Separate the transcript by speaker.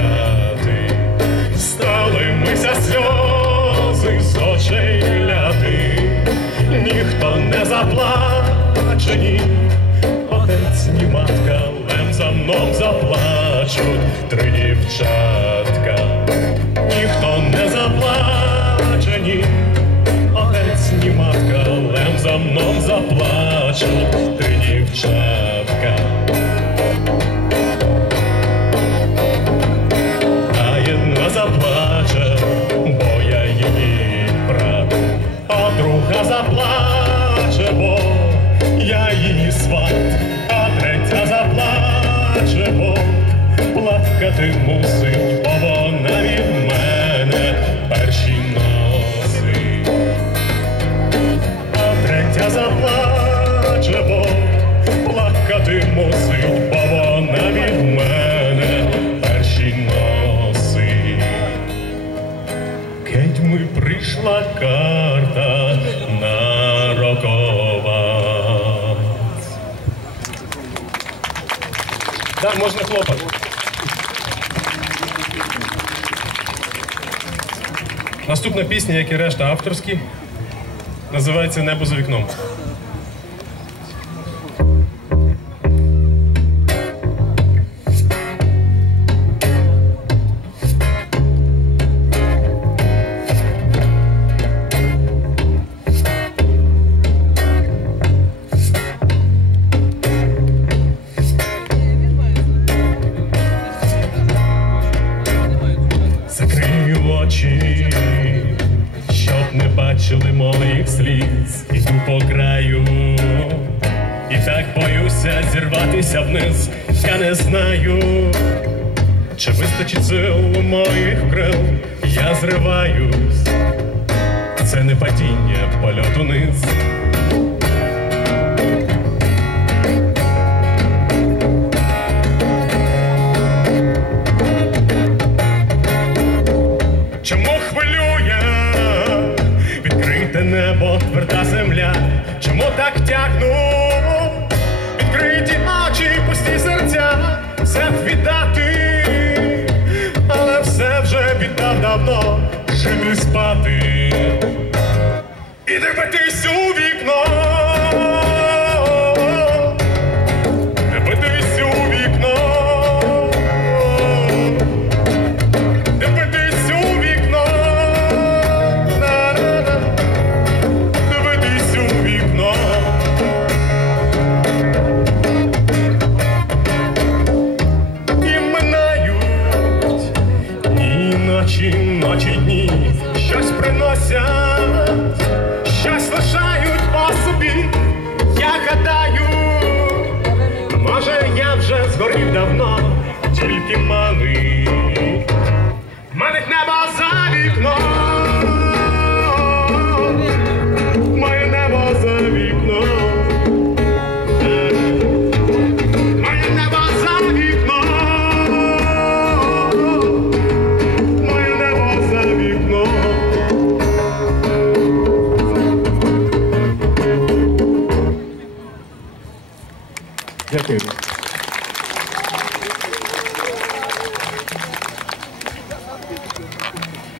Speaker 1: грати, стали мися сльози з очей ляти, ніхто не заплаче, ні. Отець, ні матка, лем за мною заплачуть. Три дівчатка, плакати мусить, бо вона від Так, можна хлопати. Наступна пісня, як і решта авторські, називається Небо за вікном. Бачили моїх сліз, іду по краю, і так боюся зірватися вниз. Я не знаю, чи вистачить сил моїх крил. Я зриваюсь, це не падіння, польоту униз. Давно, жити спати і дивитись у вікно. Дивитись у вікно. Дивитись у вікно, дивитись у вікно. І минають і ночі, ночі, дні, щось лишають по собі. Я гадаю, може я вже згорів давно, тільки манить. Já.